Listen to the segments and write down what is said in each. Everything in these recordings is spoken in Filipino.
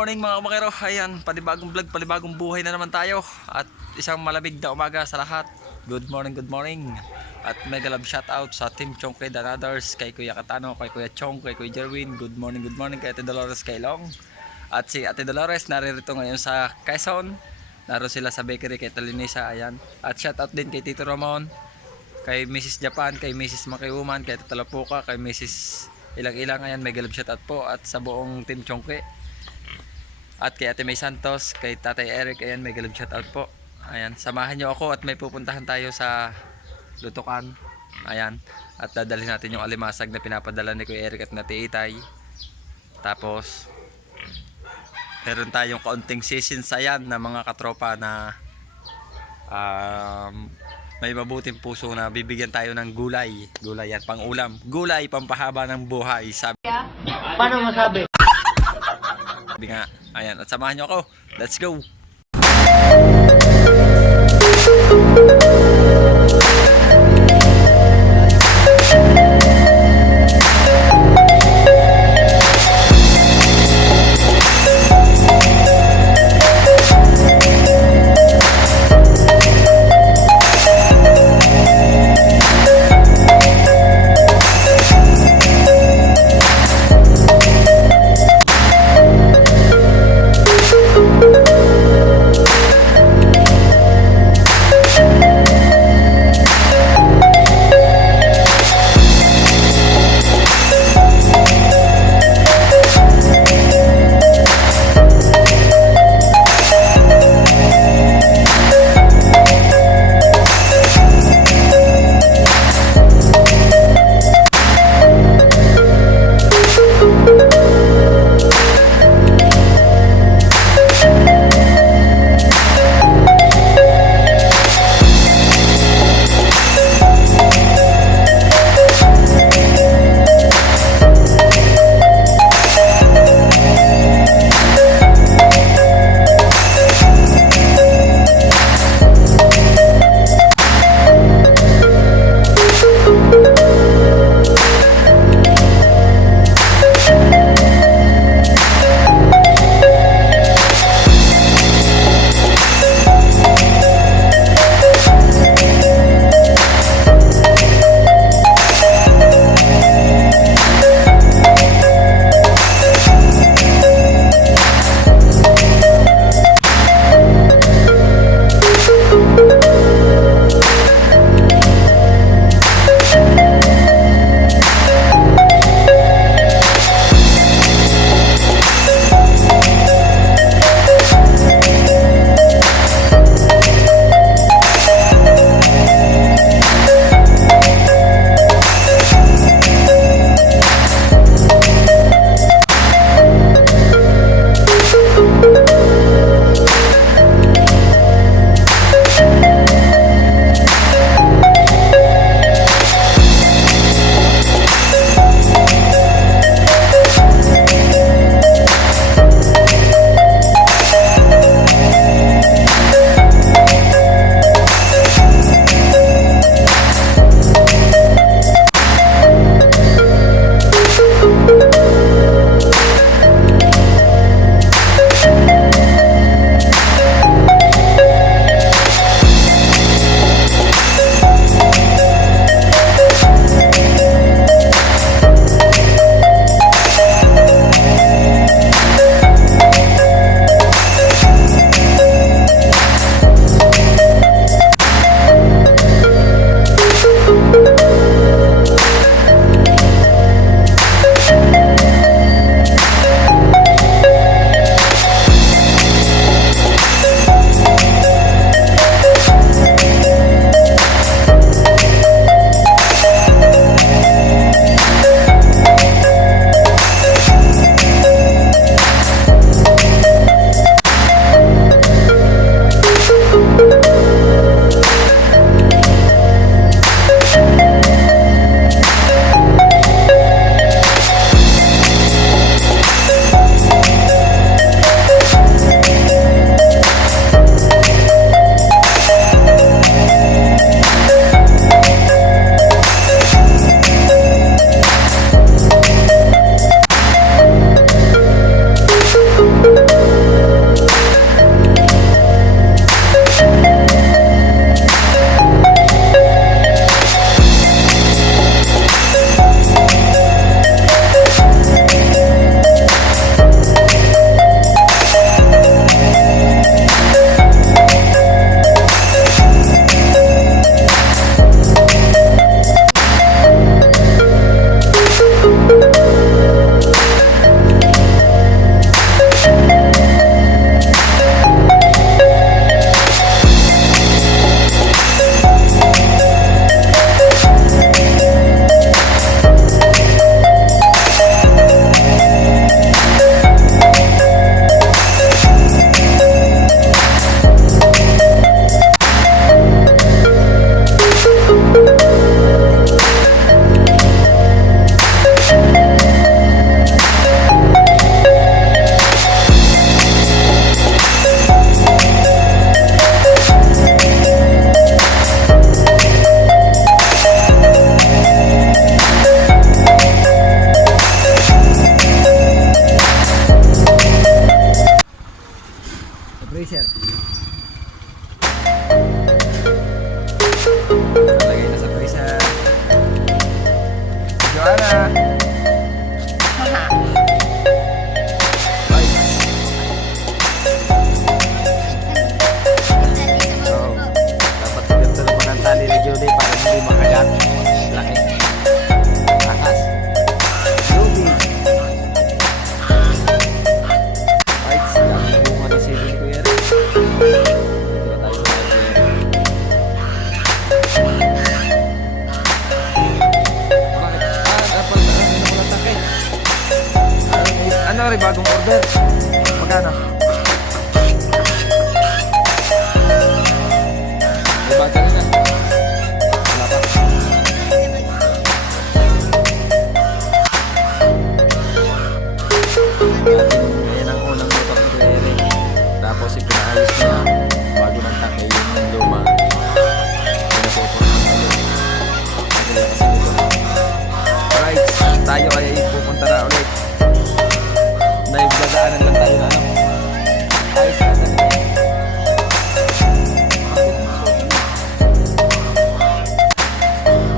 morning mga makero. Ayan, panibagong vlog, panibagong buhay na naman tayo. At isang malamig na umaga sa lahat. Good morning, good morning. At mega love shout out sa Team Chongke and others. Kay Kuya Katano, kay Kuya Chong, kay Kuya Jerwin. Good morning, good morning. Kay Ate Dolores, kay Long. At si Ate Dolores naririto ngayon sa Quezon. Naroon sila sa bakery kay Talinisa. Ayan. At shout out din kay Tito Ramon, kay Mrs. Japan, kay Mrs. Makiuman, kay Tatalapuka, kay Mrs. Ilang-ilang. Ayan, mega love shout out po. At sa buong Team Chongke. At kay Ate May Santos, kay Tatay Eric, ayan, may galab shout out po. Ayan, samahan nyo ako at may pupuntahan tayo sa Lutukan. Ayan, at dadalhin natin yung alimasag na pinapadala ni Kuya Eric at Nati Itay. Tapos, meron tayong kaunting sisinsayan na mga katropa na may mabuting puso na bibigyan tayo ng gulay. Gulay yan, pang ulam. Gulay, pampahaba ng buhay. Sabi. Paano masabi? Sabi nga. Ayan, at samahan nyo ako. Let's go! Lagay na sa freezer. Joanna! Right. So, dapat ganito naman ang tali ni Judy para hindi makagat. Laki. Ahas. Judy. Right. Dami bunga na si Judy Kuya Rick. Dito na tayo sa Kuya Rick. Bakit? Dapat nakulatak eh. Ano rin bagong order? Magkano? May bago rin na. Wala pa. Ayan ang unang motor ni Kuya Eric. Tapos ipinaayos niya bago ng takay yung luma. Pinapupot ng ulit. Madali kasi nito. Alright, tayo ay pupunta na ulit. Naibdadaanan lang tayo na ano. Ayos na natin.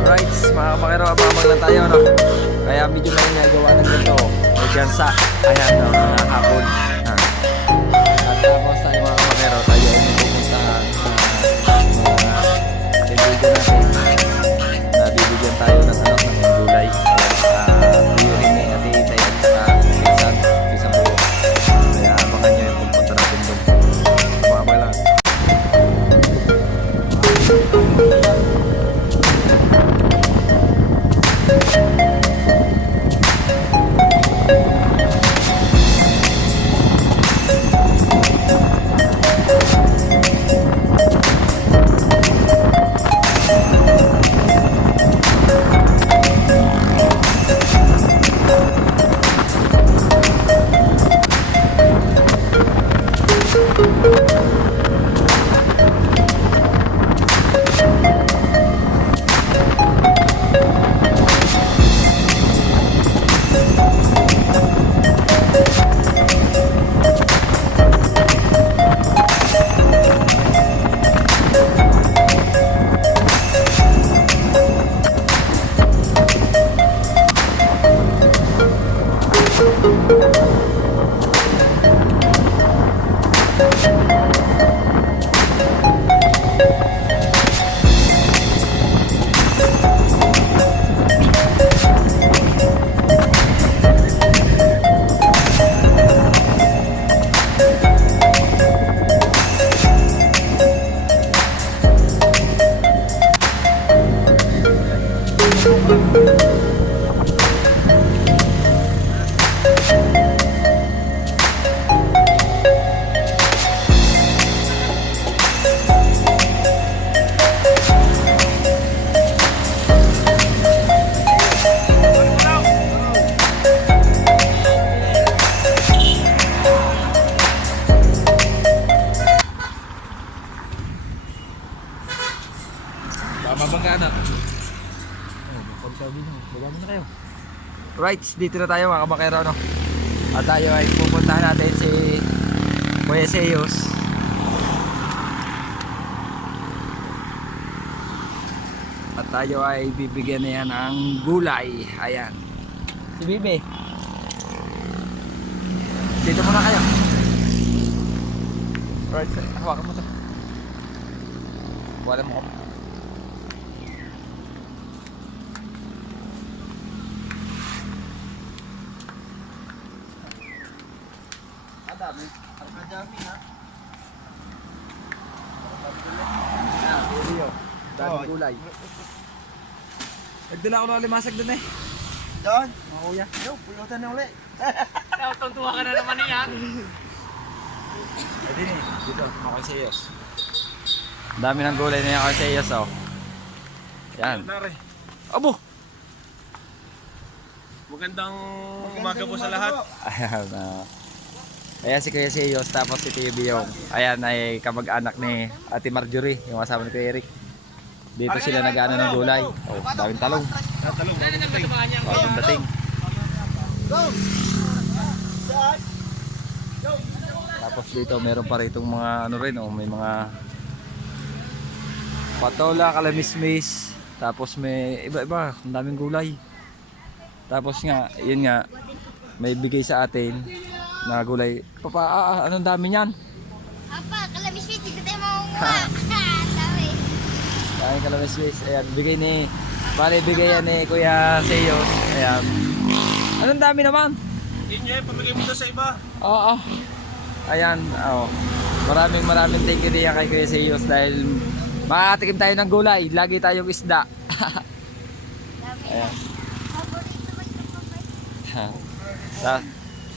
Alright, mga kamakero, abang lang tayo no. Kaya medyo na yung nagawa ng ganito. May gansa. Ayan no, mga hapon. At tapos tayo mga kamakero, tayo ay pupunta mga kaibigan natin na bibigyan tayo ng anak ng gulay. Biyuhin ni Ate Itay at sa Pinsan, isang buo. Kaya abangan nyo yung pupunta natin doon. Mga lang. Mabangga na. Baba mo na kayo. Right, dito na tayo mga kamakero no. At tayo ay pupuntahan natin si Kuya Seyos. At tayo ay bibigyan niya ng gulay. Ayan. Si Bibi. Dito muna kayo. Right, hawakan mo to. Wala mo ko. Dami. Dami ha. Dami gulay. Nagdala ako ng limasag dun eh. Doon? Mga kuya. Yo, pulutan na uli. Tuntua ka na naman niyan. Ay din eh. Dito, mga Seyos. Dami ng gulay na yung Seyos oh. Yan. Abo! Magandang umaga po sa lahat. Ayan ayan si Kuya Seyos tapos si Tio Biyong. Ayan ay kamag-anak ni Ate Marjorie, yung asawa ni Kuya Eric. Dito sila nag-ano ng gulay. Oh, daming talong. Talong. Bagong dating. Tapos Tapos dito meron pa rito mga ano rin, oh, may mga patola, kalamismis. Tapos may iba-iba, ang daming gulay. Tapos nga, yun nga, may bigay sa atin na gulay. Papa, anong dami niyan? Apa, kalabis dito tayo maunguha. Dami. Daming kalamismis. Ayan, bigay yan ni Kuya Seyos. Ayan. Anong dami naman? Yun yun, pamigay mo doon sa iba. Oo. Ayan, oh. Maraming thank you diyan kay Kuya Seyos dahil makakatikim tayo ng gulay. Lagi tayong isda. Dami. Ayan. Paborito ba ito pa? Sa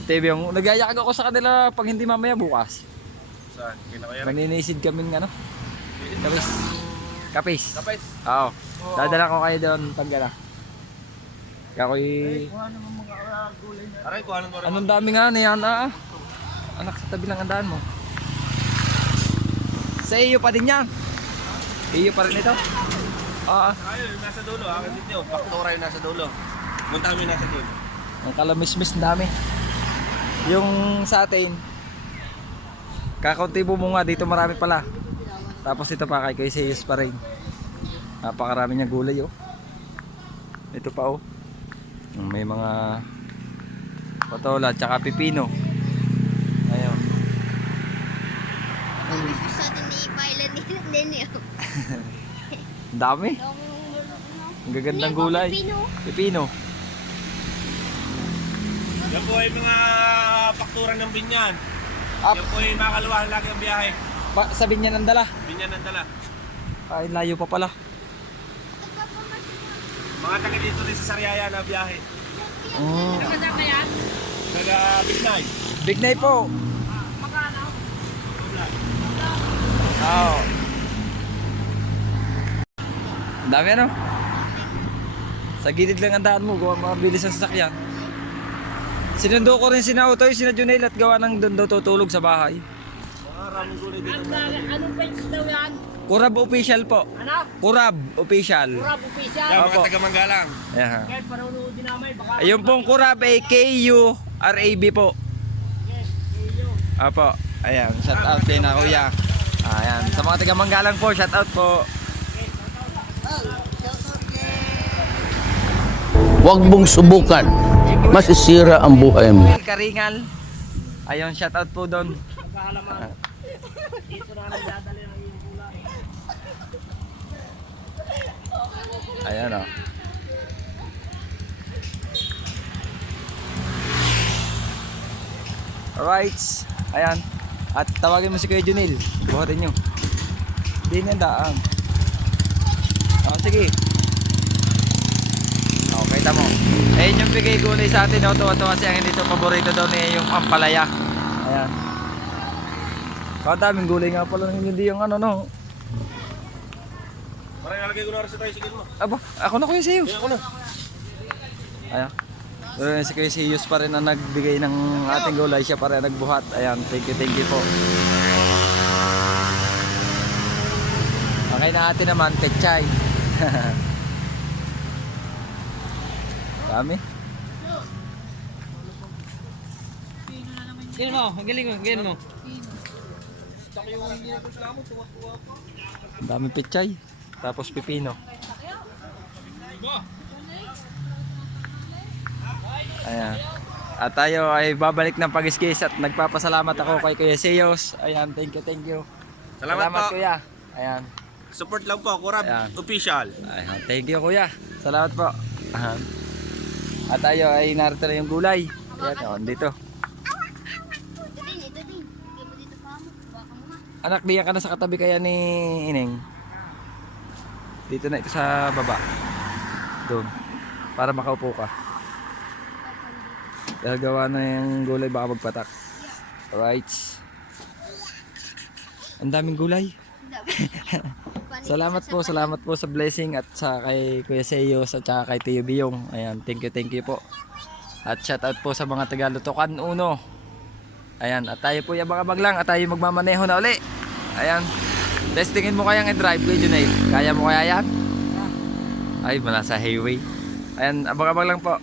TV yung nag-aayak ako sa kanila pag hindi mamaya bukas. Saan? Kinakaya rin. Maninisid kaming ano. Kapis. Kapais. Oo. Dadala ko kayo doon pag gala. Kakoy. Aray, kuhanan ko rin. Anong dami nga na yan Anak sa tabi lang ang daan mo. Sa iyo pa din yan. Iyo pa rin ito. Ayun, yung nasa dulo. Akin dito. Paktura yung nasa dulo. Munta kami nasa dulo. Ang kalamismis ang dami. Yung sa atin, kakaunti bumunga dito marami pala. Tapos ito pa kay Seyos pa rin. Napakarami niyang gulay oh. Ito pa oh. May mga patola tsaka pipino. Ayun. Kalabis mo sa atin ni Pilot din yun. Ang dami. Ang gagandang gulay. Pipino. Yan po ay mga paktura ng binyan. Up. Yan po ay makaluwahan lagi ang biyahe. Sabi niya ng dala. Binyan ng dala. Ay, layo pa pala. Mga taga dito rin sa Sariaya na biyahe. Oh. Taga Bignay. Big night po. Oo. Ang dami ano? Sa gilid lang ang daan mo, gawa mabilis ang sasakyan. Sinundo ko rin sina Utoy, sina Junel at gawa ng doon daw tutulog sa bahay. Maraming gulay dito. Anong page daw yan? Kurab official po. Ano? Kurab official. Kurab official. Yan, Opo. mga taga Manggalang. Ayan. Kaya panunood din namin. Baka Ayun pong Kurab ay KURAB po. yes, iyo. Apo. Ayan, shout out kay na kuya. Ayan, sa mga taga Manggalang po, shout out po. Huwag mong subukan. Masisira ang buhay mo. Karingal. Ayun, shout out po doon. Pagkahalaman. Dito na namin dadali ng iyong gulay. Ayan o. Alright. Ayan. At tawagin mo si Kuya Junil. Buhatin nyo. Hindi na daan. Sige. Okay, tamo. Ayun yung bigay gulay sa atin. Tuwa-tuwa kasi ang hindi ito paborito daw niya yung ampalaya. Ayan. Daming gulay nga pala. Hindi yung ano no. Parang nalagay ko na rin sa tricycle mo. Aba, ako na Kuya Seyos. Kaya ako na. Ayan. Pero si Kuya Seyos pa rin na nagbigay ng ating gulay. Siya pa rin nagbuhat. Ayan, thank you po. Okay na atin naman, pechay. Dami. Ganyan mo, ang galing mo, ganyan mo. Ang dami pechay. Tapos pipino. Ayan. At tayo ay babalik ng pag-skis at nagpapasalamat ako kay Kuya Seyos. Ayan, thank you. Salamat po. Kuya. Ayan. Support lang po, Kurab Ayan. Official. Ayan, thank you Kuya. Salamat po. Ayan. At tayo ay narito na yung gulay. Ayan, dito. Ito din. Hindi mo dito pa mo. Baka mo nga. Anak, diyan ka na sa katabi kaya ni Ineng. Dito na ito sa baba. Doon. Para makaupo ka. Dahil gawa na yung gulay baka magpatak. Alright. Ang daming gulay. Salamat po sa blessing at sa kay Kuya Seyos at saka kay Tio Biyong. Ayan, thank you po. At shout out po sa mga taga Lutukan Uno. Ayan, at tayo po abang-abang lang at tayo magmamaneho na uli. Ayan. Testingin mo kayang i-drive Kuya Junaid. Kaya mo kaya yan? Ay, wala sa highway. Ayan, abang-abang lang po.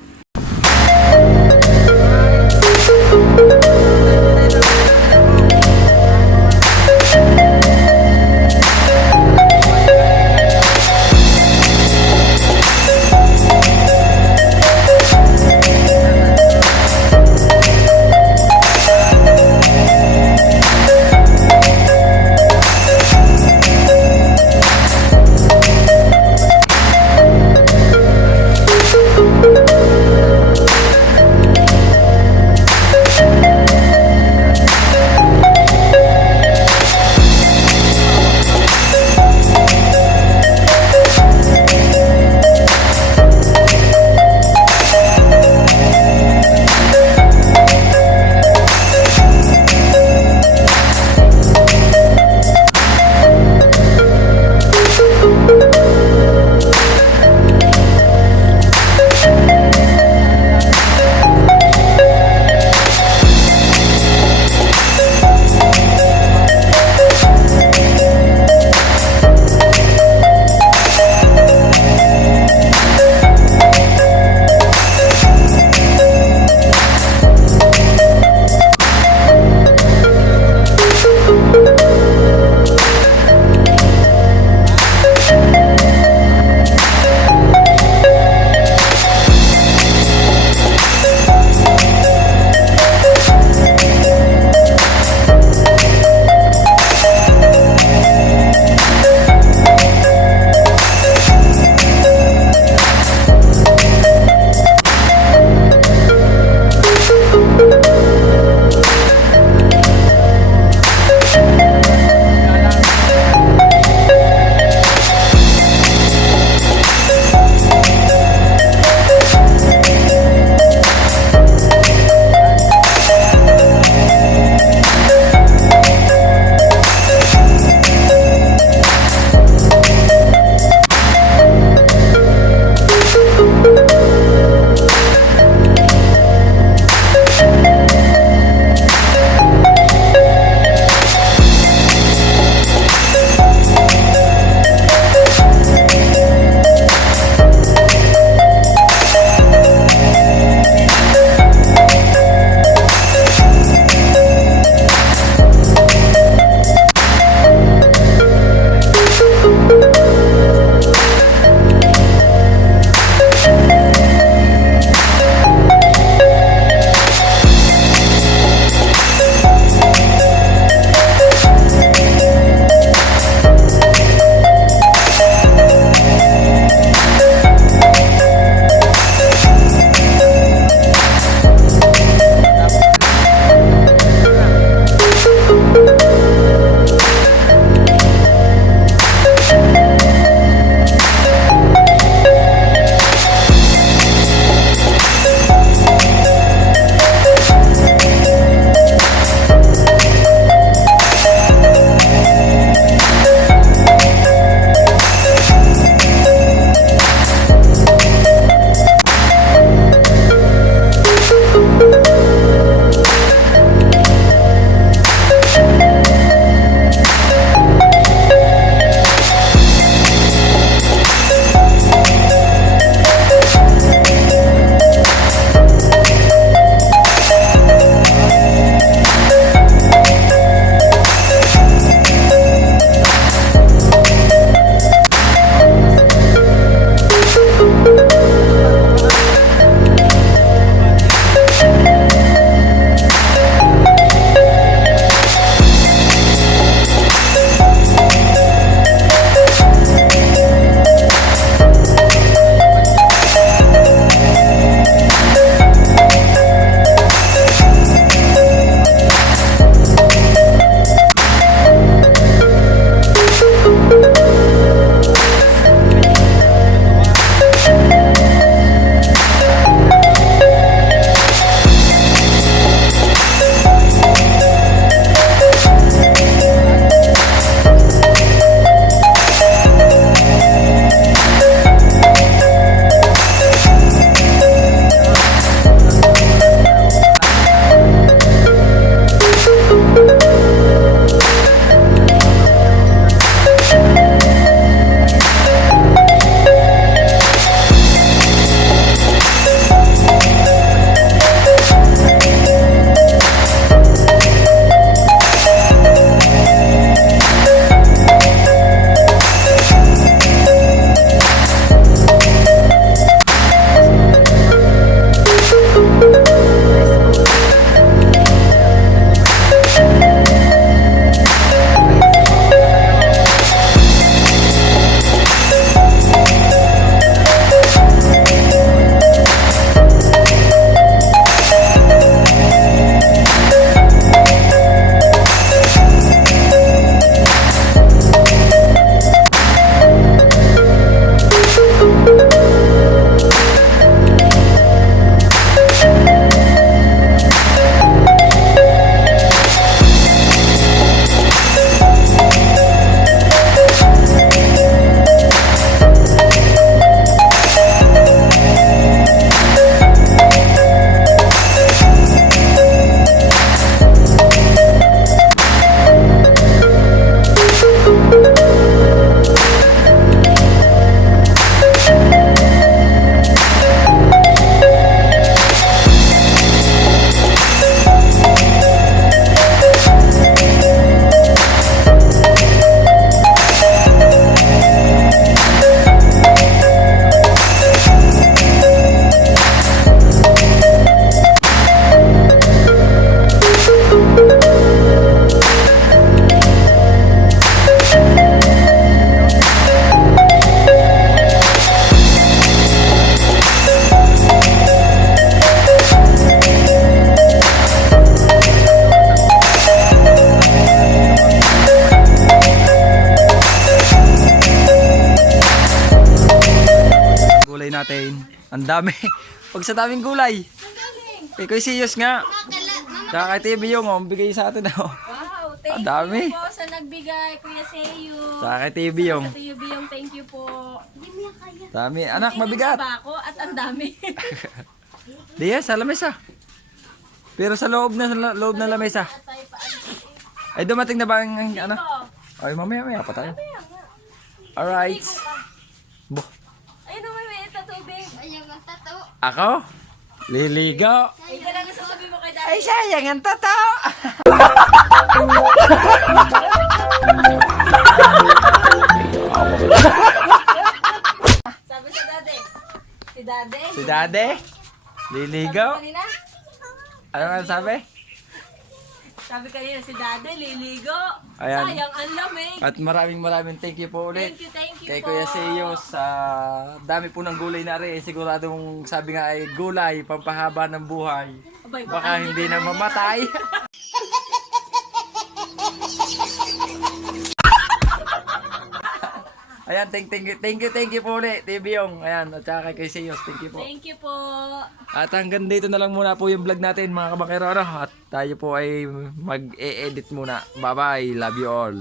natin. Ang dami. Pag sa daming gulay. Kay Kuya Siyos nga. Mama, Tsaka kay TV yung bigay sa atin. Oh. Wow, thank Ang dami. you po sa nagbigay, Kuya Seyo. Tsaka kay TV yung. Sa Tuyo Biyong, thank you po. hindi mo yan kaya. Dami. Anak, mabigat. Ba ako at ang dami. Diya, sa lamesa. Pero sa loob na lamesa. Ay, dumating na ba ang ano? Ay, mamaya pa tayo. Alright. Bo. Ayun naman, may ito tubig. Ayaw ang tato. Ako? Liligo. Ay, ka lang nasasabi mo kay Daddy. Ay, sayang ang totoo. Sabi sa Daddy. Si Daddy. Si Dade? Liligo? Kanina? Ano nga sabi? Sabi kanina si Daddy, liligo. Ayan. Sayang, ang lamig. At maraming thank you po ulit. Thank you Kay po. Kuya Seyo sa dami po ng gulay na rin. Siguradong sabi nga ay gulay, pampahaba ng buhay. Abay, Baka hindi na mamatay. Ayan, thank you po ulit, TV yung. Ayan, at saka kay Kuya Seyo, thank you po. Thank you po. At hanggang dito na lang muna po yung vlog natin mga kabakero. At tayo po ay mag-e-edit muna. Bye-bye, love you all.